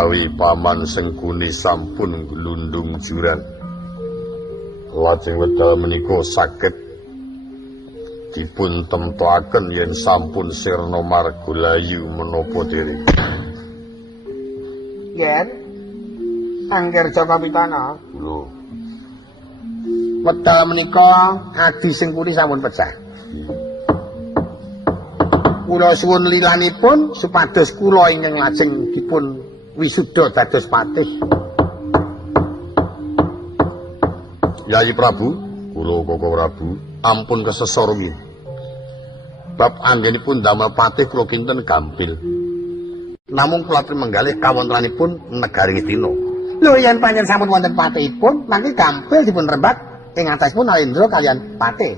utawi Paman Sengkuni sampun glundung juran. Lajeng wekdal menika saged dipun temtoaken yen sampun sirna margalayu menapa dereng. Yen Angger Jaka Pitana. Lho. Wekdal menika Adi Sengkuni sampun pecah. Kula suwun lilanipun supados kula ingkang lajeng dipun wisuda dados patih. Yayi Prabu, kula Koko Prabu, ampun kesesor rumiyin. Bab anggenipun damel patih kula kinten gampil. Namung kula menggalih kawontenanipun negari Ngastina. Lho yen pancen sampun wonten patihipun, mangke gampil dipun rembak ing atesipun Narendra kaliyan patih.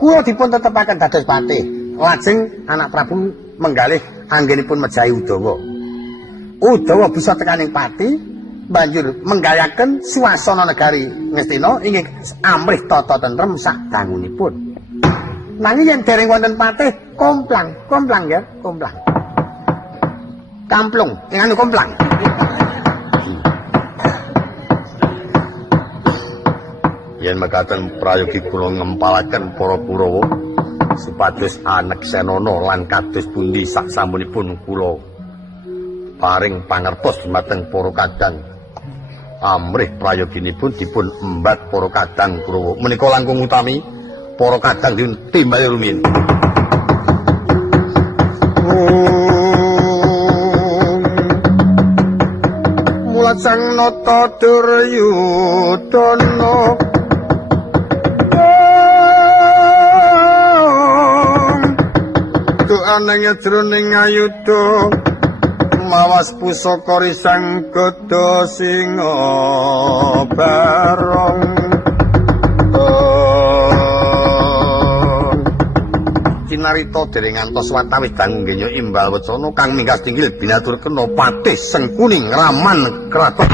Kula dipun tetepaken dados patih. Lajeng anak Prabu menggalih anggenipun mejahi Udawa. Udawa bisa tekaning patih banjur menggayaken suasana negari Ngastina inggih amrih tata tentrem sak dangunipun. Nanging yen dereng wonten patih, komplang ya, komplang. Kamplung, anu komplang. Yen mekaten prayogi kula ngempalaken para Kurawa supados aneksenana lan kados pundi saksampunipun kula paring pangertos dumateng para kadang amrih prayoginipun dipun embat para kadang Kurawa. Menika langkung utami para kadang dipun timbali rumiyin. Mulajeng nata Duryudana aneng jroning ayuda mawas pusaka risang gada singa barong cinarita dereng ngantos watawis dangu ngenya imbal wecana kang minggas tinggil binatur kena patih Sengkuni raman kraton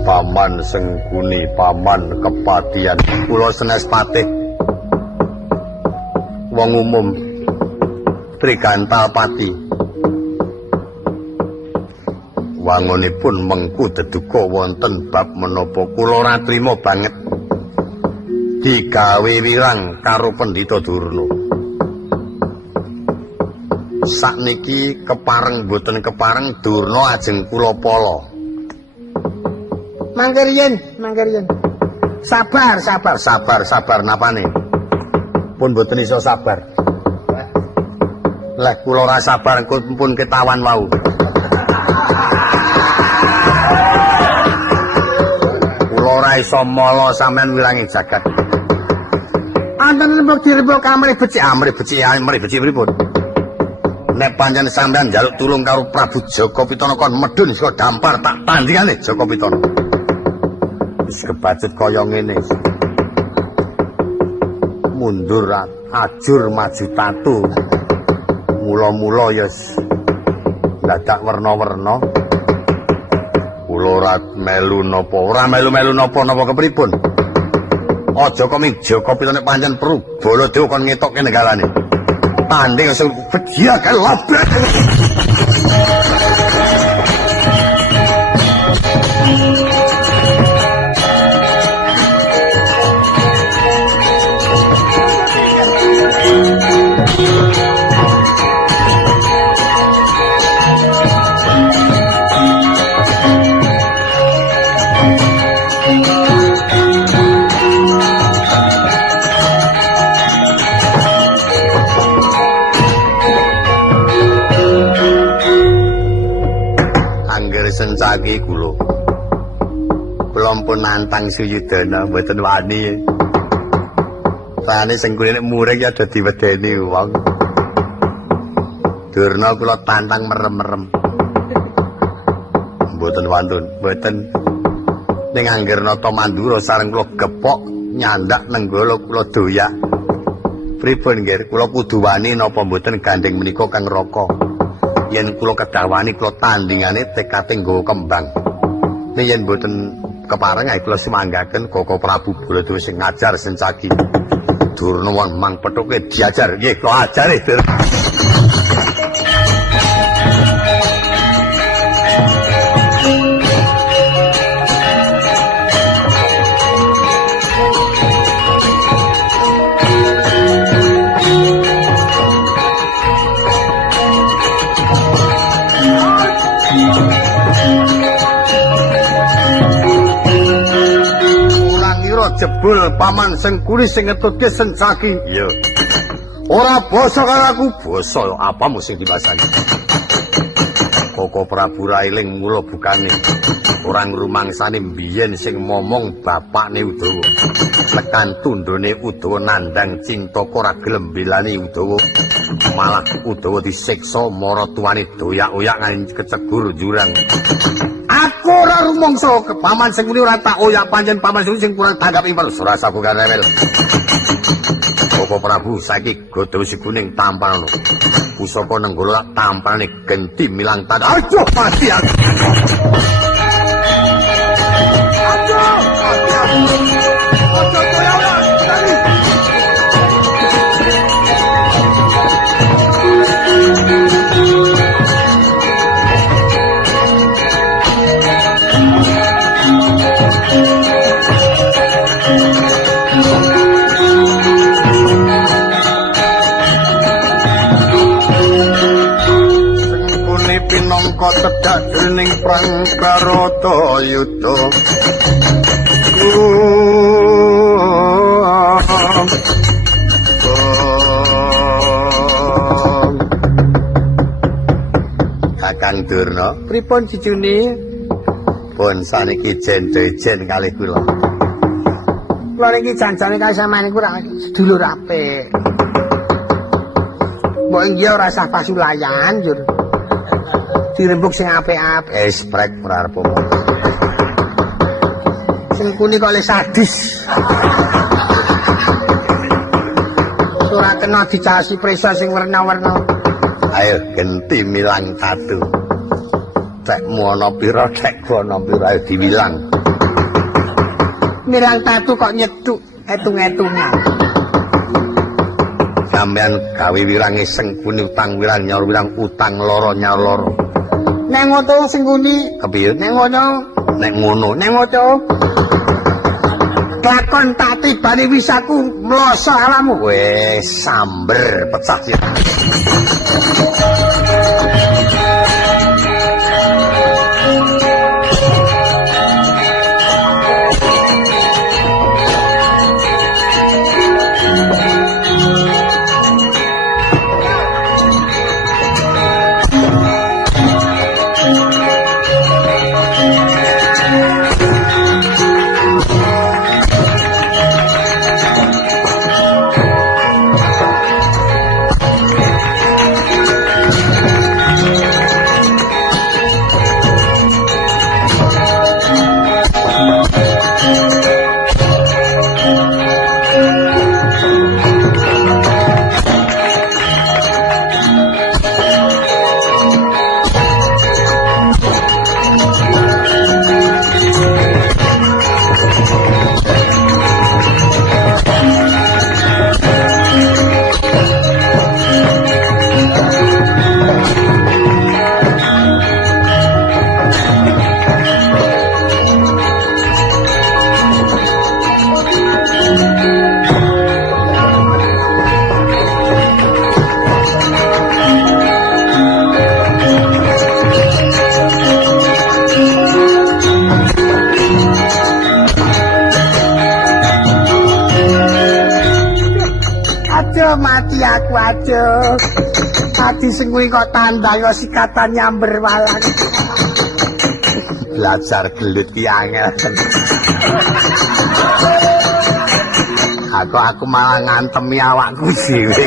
Paman Sengkuni, paman kepatihan kula senes patih wong umum Trigantal Pati wangunipun mengku deduka wonten bab menapa kula ora trima banget digawe wirang karo Pendhita Durna. Sakniki kepareng boten kepareng Durna ajeng kula pala. Mangke riyen. Sabar napane. Pun boten iso sabar. Lah kula ora sabar pun ketawan wau. Kula ora iso mala sampean wilangi jagat. Anten rembug amrih becik pripun? Nek pancen sampean njaluk tulung karo Prabu Jaka Pitana kon medhun saka dampar tak tandingane Jaka Pitana. Wis kebacut kaya ngene. Mundur ajur maju tatu. Mula-mula ya dadak werna-werna. Kula ora melu napa napa kepripun. Aja kok ming Jaka Pitana pancen perlu Baladewa kon ngetokke negarane. Tanding sing bedhiakan labrak. sampun nantang Suyudana mboten wani. Rane Sengkuni nek muring ya dadi wedeni wong. Durna kula tantang merem-merem. Mboten wantun, mboten. Ning angger nata Mandura sareng kula gepok nyandak nenggala kula doyak. Pripun nggih kula kudu wani napa mboten gandeng menika Kang Raka. Yen kula kedah wani kula tandingane tekate nggawa kembang. Nek yen mboten kepareng ae kula semanggaken Koko Prabu Baladewa sing ngajar Sencaki. Durna mang pethuke diajar nggih kula ajare Dur. Jebul paman Sengkuni sing ngetutke Sencaki. Iya. Ora basa karo aku, basa apa mesti dibasani. Koko Prabu Railing mula bukane. Ora ngrumangsani mbiyen sing momong bapakne Udawa. Tekan tundhone Udawa nandhang cinta ora gelem belani Udawa. Malah Udawa disiksa maratuwane doyak-oyak nganti kecegur jurang. Aku ora rumangsa Paman Sengkuni ora tak oyak pancen Paman Sengkuni sing kurang tanggap impal Surasa bukan rewel. Koko Prabu saiki godho si kuning tampan ono. Pusaka nenggala tampane genti milang tadi. Aduh mati aku. Aduh mati aku. Ojo koyo tadi. Pinangka cedhak dening Prangkarata Yuda. Kakang Durna, pripun cicune? Pun saniki jen-jen kalih kula. Kula niki janjane kalih sampeyan niku ra sedulur apik. Mbok nggih ora sah pasulayan, Jur. Dirembuk sing apik-apik. Esprek prarep. Sengkuni kok le sadis. Ora kena dicasi presa sing werna-werna. Ayo genti milang tatu. Cek mono pira cek kono pira ayo diwilang. Milang tatu kok nyeduk etung-etungan. Sampeyan gawe wirange Sengkuni utang wirang nyaur wirang utang loro nyaur loro. Nek ngono Sengkuni kepiye? Nek ngono lakon tak tibane wisaku mloso alamu. Wes samber pecah sih. Mati aku aja. Ati Sengkuni kok tandang kok sikatan nyamber walang. Belajar gelut ki angel. Aku malah ngantemi awakku dhewe.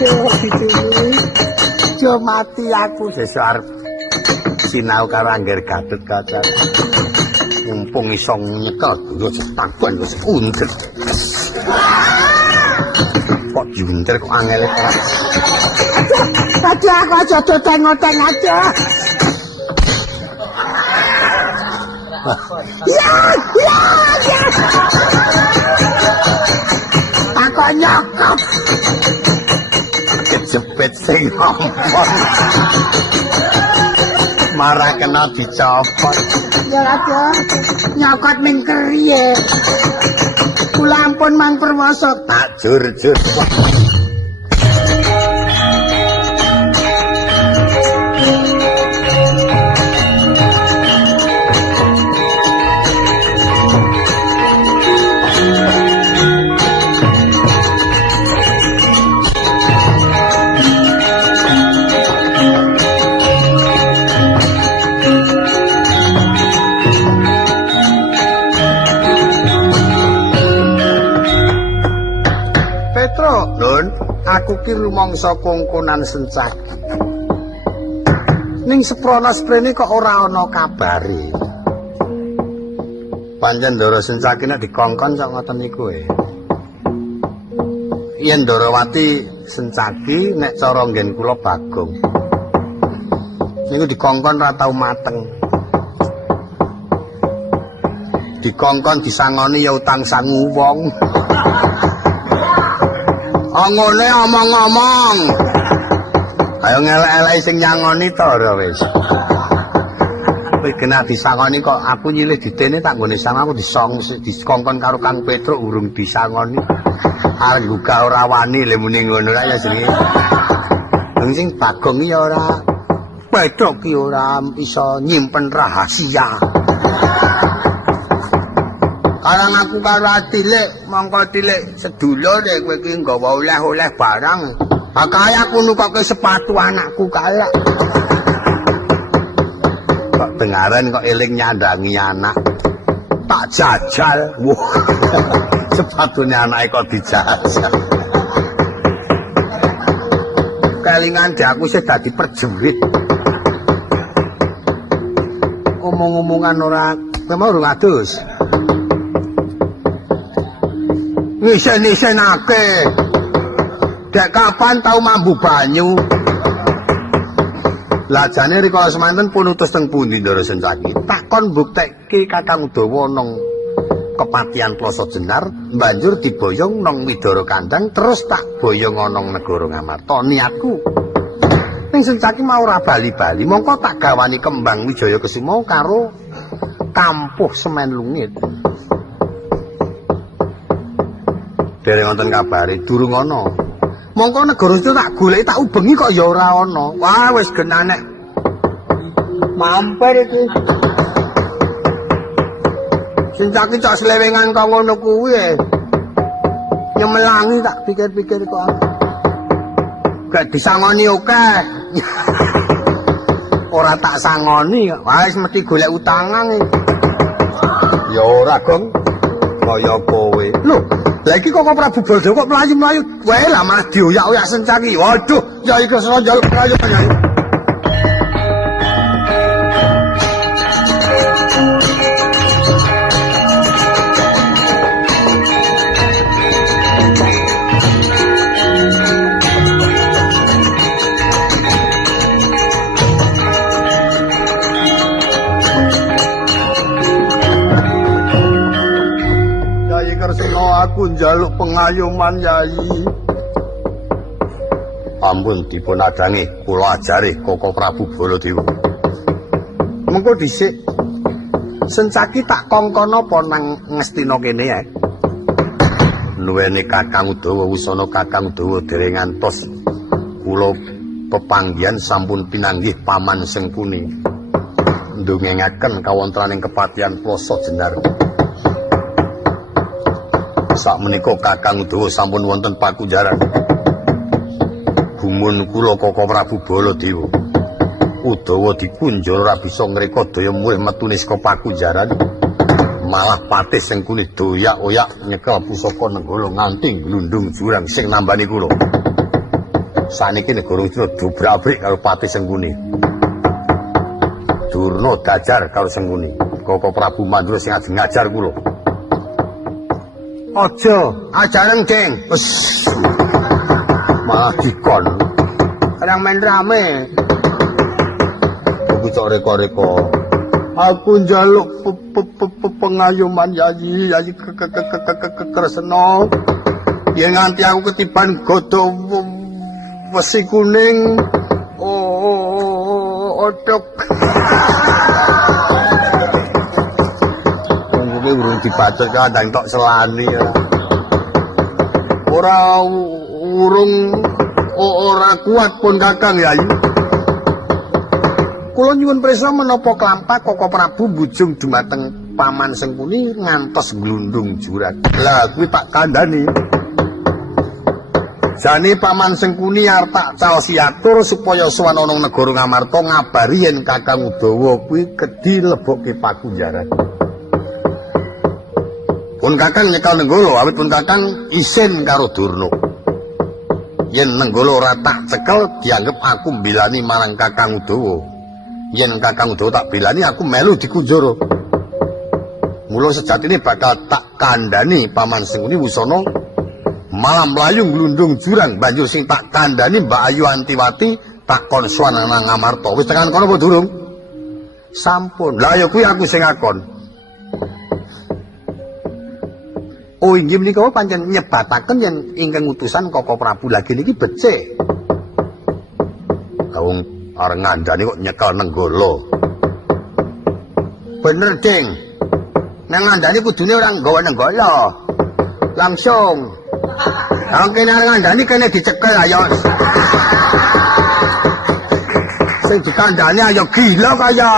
Aduh, dituwi. Jo mati aku sesuk arep sinau karo Angger Gatut kacan. Mumpung iso nyekel yo takon wis undet. Kok diunter kok angel ora. Aduh, aku aja doteng-oteng aja. Ya. Aku nyokap. Kejepit sing ngomong. Marah kena dicopot. Ya aja. Nyokot ning keriye. Kula ampun Mang Permasa. Tak jur-jur. Nun, aku ki rumangsa kongkonan Sencaki. Ning seprana sprene kok ora ana kabare. Pancen Ndara Sencaki nek dikongkon kok ngoten niku Yen Ndarawati Sencaki nek cara nggen kula Bagong. Niku dikongkon ora tau mateng. Dikongkon disangoni ya utang sangu wong. Ngone omong-omong. Ayo ngelek-elek sing nyangoni to ora wis. Kowe kena disangoni kok aku nyilih ditene tak nggone sang aku dikongkon karo Kang Petruk urung disangoni. Arep buka ora wani le muni ngono ya jenenge. Wong sing Bagong ya ora Petruk ki ora iso nyimpen rahasia. Karang aku karo Atilik, mongko Tilik sedulur kowe iki nggawa oleh-oleh barang. Kaya aku nukokke sepatu anakku kaya. Kok dengaran kok eling nyandangi anak. Tak jajal. Wah. Sepatune anake kok dijajal. Kelingan dhe aku sih dadi perjurit. Omong-omongan ora memang urung adus. Ngisen-isenake. Dek kapan tau mambu banyu? Lajane rikala semanten pun utus teng pundi Ndara Sencaki. Takon mbuktekke Kakang Udawa nang kepatihan Ploso Jenar, banjur diboyong nang Widara Kandang terus tak boyong ana negara Ngamarta. Niatku ning Sencaki mau ora bali-bali, mongko tak gawani kembang Wijaya Kesuma karo kampuh semen lungit. Dereng wonten kabare durung ana. Mongko negara itu tak goleki tak ubengi kok ya ora ana. Wah wis genanek. Mampir iki. Sencaki cok selewengan kok ngono kuwi. Nyemelangi tak pikir-pikir kok. Gak disangoni oke. Ora tak sangoni, wis mesti golek utangan iki. Ya ora, Gong. Kaya kowe. Lho, lha iki kok Prabu Baladewa kok mlayu-mlayu. Wae lah malah dioyak-oyak Sencaki. Waduh, ya iki kok njaluk kayu nyai. Aku njaluk pengayoman Yai. Ampun dipun adangi kula ajari Koko Prabu Baladewa. Mengko dhisik Sencaki tak kongkon apa nang Ngastina kene ya. Nuwene Kakang Udawa wusana Kakang Udawa dereng ngantos kula pepanggihan sampun pinanggih Paman Sengkuni. Ndongengaken kawontenaning kepatihan Ploso Jenar. Sakmenika Kakang Udawa sampun wonten pakunjaran. Gumun kula Koko Prabu Baladewa. Udawa dipunjul ora bisa ngreka daya mulih metune saka pakunjaran. Malah Patih Sengkuni doyak-oyak nyekel pusaka Nenggala nganti glundung jurang sing nambani kula. Saniki negara Wijaya dobrak-abrik karo Patih Sengkuni. Durna dajar karo Sengkuni. Koko Prabu Mandura sing ajeng ngajar kula. Aja ajareng, Ding. Wes. Malah dikon. Kadang main rame. Aku cok reko-reko. Aku njaluk pengayoman Yayi Kresna. Yen nganti aku ketiban godho wesi kuning. Odok. Mungkin urung dibacot kadang tok selani ya. Ora kuat pun Kakang Yayi. Kula nyuwun prisa menapa klampak Koko Prabu bujung dumateng Paman Sengkuni ngantos glundung jurang. Lah kuwi tak kandhani. Jane Paman Sengkuni arep tak caosiatur supaya sowan ana negara Ngamarta ngabari yen Kakang Udawa kuwi kedhi lebokke pakunjaran. Pun Kakang nyekal Nenggala awit pun Kakang isin karo Durna. Yen Nenggala ora tak cekel dianggep aku mbilani marang Kakang Udawa. Yen Kakang Udawa tak bilani aku melu dikunjara. Mula sejatine bakal tak kandhani Paman Sengkuni Wusana malah mlayu glundung jurang banjur sing tak kandhani Mbak Ayu Antiwati tak kon sowan nang Ngamarta. Wis tekan kono apa durung? Sampun. Lah ya kuwi aku sing ngakon. Oh inggih menika pancen nyebataken yen ingkang utusan Koko Prabu lagi niki becik. Wong arep ngandhani kok nyekel Nenggala. Bener, Ding. Nang ngandhani kudune ora nggawa Nenggala. Langsung. Nang kene arep ngandhani kene dicekel ayo. Sing dikandhani ayo gila kaya.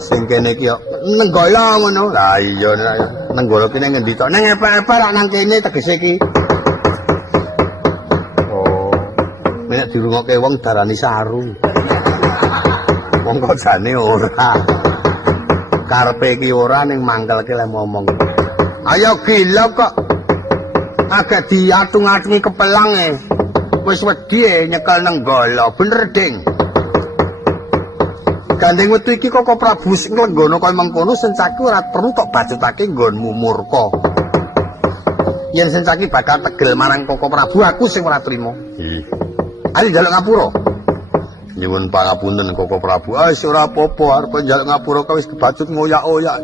Sing kene iki yo Nenggala ngono. lah iya Nenggala ki nang ngendi to? Nang epa-epa rak nang kene tegese iki. Nek dirungokke wong darani saru. Wong kok jane ora. Karepe iki ora ning mangkelke le ngomong. Ayo gila kok. Agak diatung-atungi kepelange. Wis wedi nyekel Nenggala, bener, Ding. Gandeng wetu iki Koko Prabu sing nglenggana kaya mengkono sencaki ora perlu kok bacutake nggonmu murka. Yen sencaki bakal tegel marang Koko Prabu aku sing ora trima. Ayo njaluk ngapura. Nyuwun pangapunten Koko Prabu. Wis ora apa-apa arep njaluk ngapura kok wis kebacut ngoyak-oyak.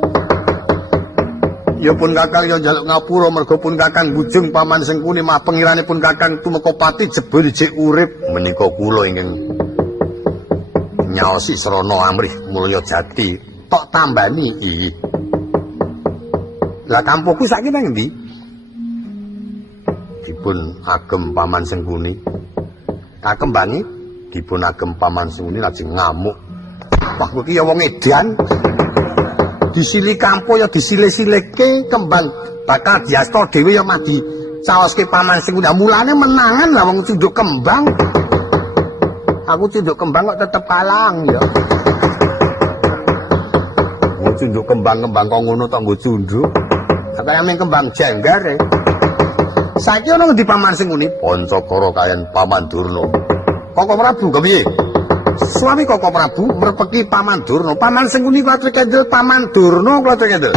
Ya pun Kakang ya njaluk ngapura merga pun Kakang bujung Paman Sengkuni mah pengiranipun Kakang tumeka pati jebul jek urip. Menika kula ingkang nyaosi Srana Amrih Mulya Jati Tok tambani. iki. Lah kampungku saiki nang endi? Dipun agem Paman Sengkuni. Kakembangi Dipun agem Paman Sengkuni lajeng ngamuk. wah kowe iki ya wong edan. Disili kampo ya disile-sileke kembang bakal diasta dhewe ya madi caoske Paman Sengkuni. Mulane menangan lah wong cunduk kembang. Aku cunduk kembang kok tetep kalang ya. Wong cunduk kembang-kembang kok ngono tok nggo cunduk. Kaya ming kembang jenggar e. Saiki ana ngendi Paman Sengkuni? Pancakara kayan Paman Durna. Koko Prabu kepiye? Suami Koko Prabu merpeki Paman Durna. Paman Sengkuni Klatri Kendel, Paman Durna Klatri Kendel.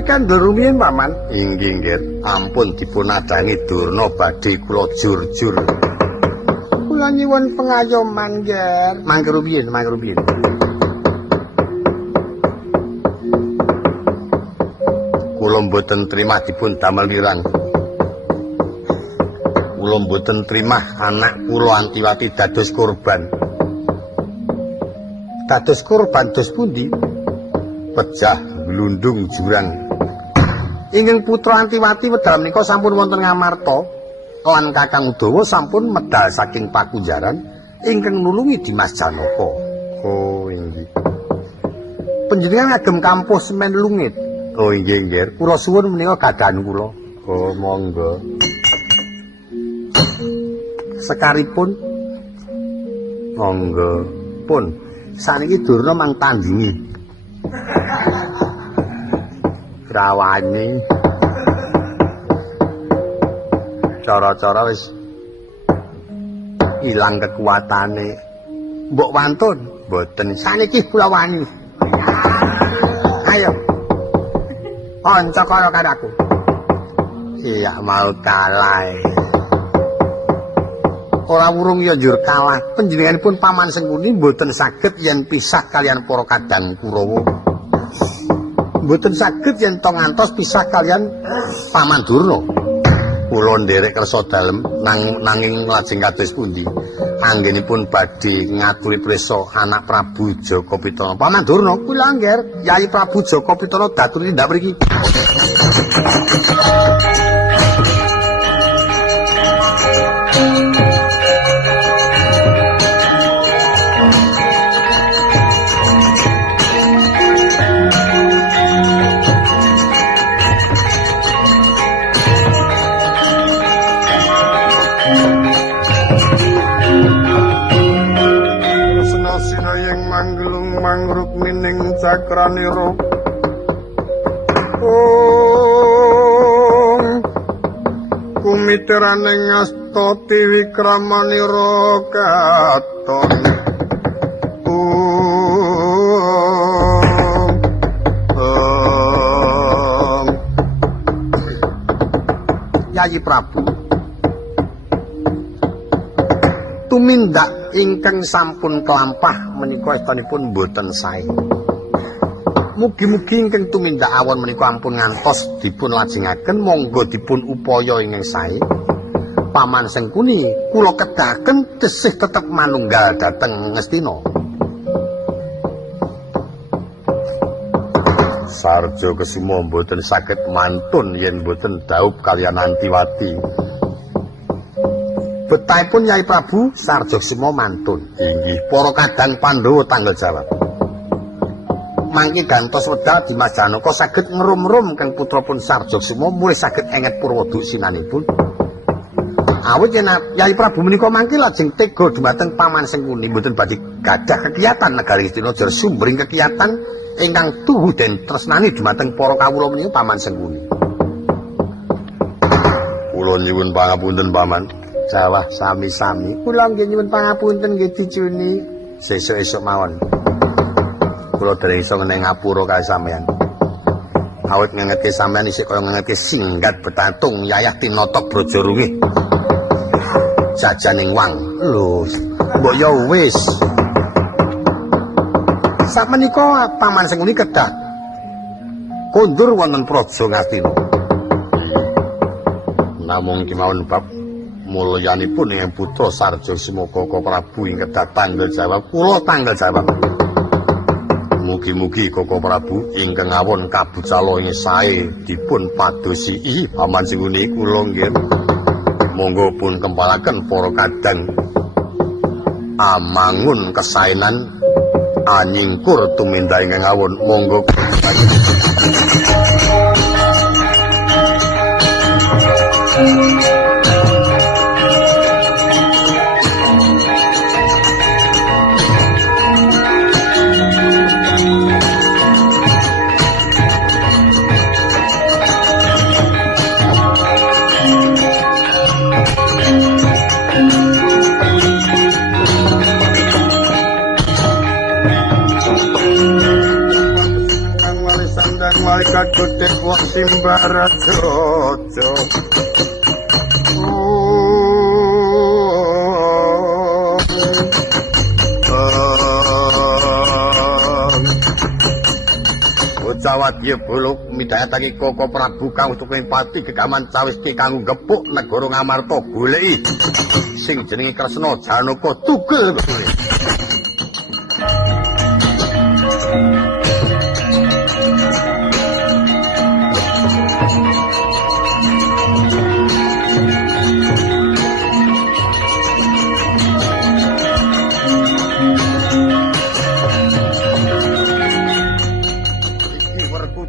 Kendel rumiyin Paman. Inggih nggih, ampun dipunadangi Durna badhe kula jur-jur. Kula nyuwun pengayoman, Nger. Mangke rumiyin, mangke rumiyin. kula mboten trimah dipun damel lirang. Kula mboten trimah anak kula Antiwati dados korban. Dados korban dos pundi? Pejah glundung jurang. Ingkang putra Antiwati wedal menika sampun wonten ngamarta lan Kakang Udawa sampun medal saking Pakunjaran ingkang nulungi Dimas Janaka. Oh inggih. Panjenengan ngagem kampus semen lungit. Oh inggih nggih. Kula suwun menika gadahan kula. Oh monggo. Sekaripun monggo pun saniki durna mang tandingi rawani cara-cara wis ilang kekuatane mbok wantun mboten saniki kula wani ayo kanca karo karo iya mau kalah ora wurung ya njur kalah panjenenganipun Paman Sengkuni mboten saged yen pisah kalian para kadang Kurawa mboten saged yen to ngantos pisah kalian Paman Durna kula nderek kersa dalem nanging lajeng kados pundi anggenipun badhe ngaturi prisa anak Prabu Jaka Pitana Paman Durna kula angger Yai Prabu Jaka Pitana daturi ndak mriki mangruk mining cakranira Om kumiteraning astati wikramanira katon Om Yayi Prabu tumindak ingkang sampun kelampah menika estanipun boten sae. Mugi-mugi ingkang tumindak awon menika ampun ngantos dipun lajengaken monggo dipun upaya ingkang sae. Paman Sengkuni kula kedahaken tesih tetep manunggal dhateng Ngastina. Sarja Kesuma mboten saged mantun yen mboten dhaup kaliyan Antiwati. Betahipun Nyai Prabu Sarjasima mantun. Inggih, para kadang Pandhawa tanggal jawab. Mangke gantos wedal Dimas Janaka saged ngrum-rum kang putrapun Sarjasima mulih saged enget Purwaduk sinanipun. Awit yen Nyai Prabu menika mangke lajeng tega dumateng Paman Sengkuni mboten badhe gadah kegiatan negari Ngastina jar sumbering kegiatan ingkang tuhu den tresnani dumateng para kawula menika Paman Sengkuni. Kula nyuwun pangapunten Paman. Jawah sami-sami. Kula nggih nyuwun pangapunten nggih dicuni sesuk-esuk mawon. Kula dereng iso ngeneng ngapura kae sampean. Awit ngengetke sampean isih kaya ngengetke singgat betatung Yayah Tinotok Brajorungih. Jajaning wang. Lho, mbok ya wis. Sakmenika Paman Sengkuni kedah kondur wonten Praja Ngastina. Namung kemawon bab mulyanipun ing putra Sarjasima Kaka Prabu ing kedah tanggal jawab kula tanggal jawab. Mugi-mugi Kaka Prabu ingkang awon kabucala ing sae dipun padosi Paman Sengkuni kula nggih. Monggo pun kempalaken para kadang amangun kesaenan anyingkur tumindak ingkang awon monggo. Malaikat kutik wong Simbaraja. bocah wadya bolok midhayatake Koko Prabu kang tuwing pati gegaman cawiske kanggo gepuk negara Ngamarta goleki sing jenenge Kresna Janaka tugel kene.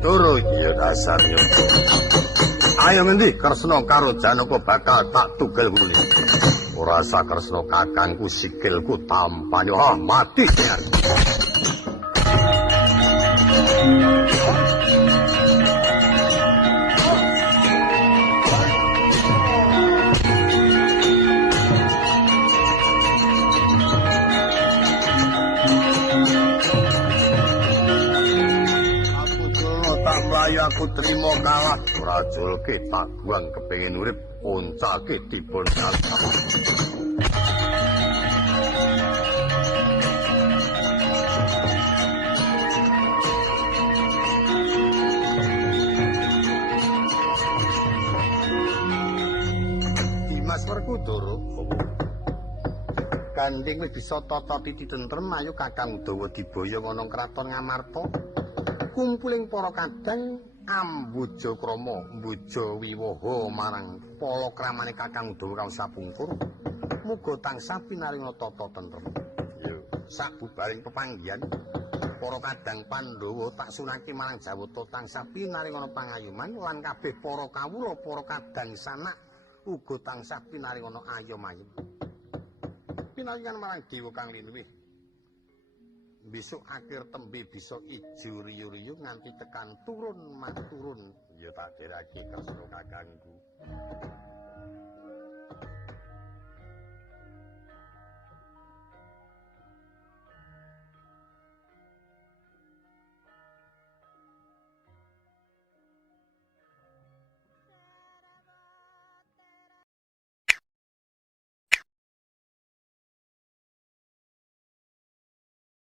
Doro iya dasarnya. Ayo ngendi Kresna karo Janaka bakal tak tugel kene. Ora sak Kresna kakangku sikilku tampani mati siar. Aku terima kalah rajulke tak buang kepengin urip oncake dipun kalah. Dimas Werkudara Gandeng wis bisa tata titi tentrem ayo Kakang Udawa diboyong ana kraton Ngamarta. Kumpuling para kadang ambuja krama mbuja wiwaha marang palakramane Kakang Udawa kang sapungkur muga tansah pinaringa tata tentrem. Yo sabubaring pepanggihan para kadang Pandhawa tak sunake marang Jawata tansah pinaringa pangayuman lan kabeh para kawula para kadang sanak uga tansah pinaringa ayom-ayem. Pinaringan marang dewa kang linuwih. Besok akhir tembe bisa ijo riyu-riyu nganti tekan turun maturun ya tak derake Kresna kakangku.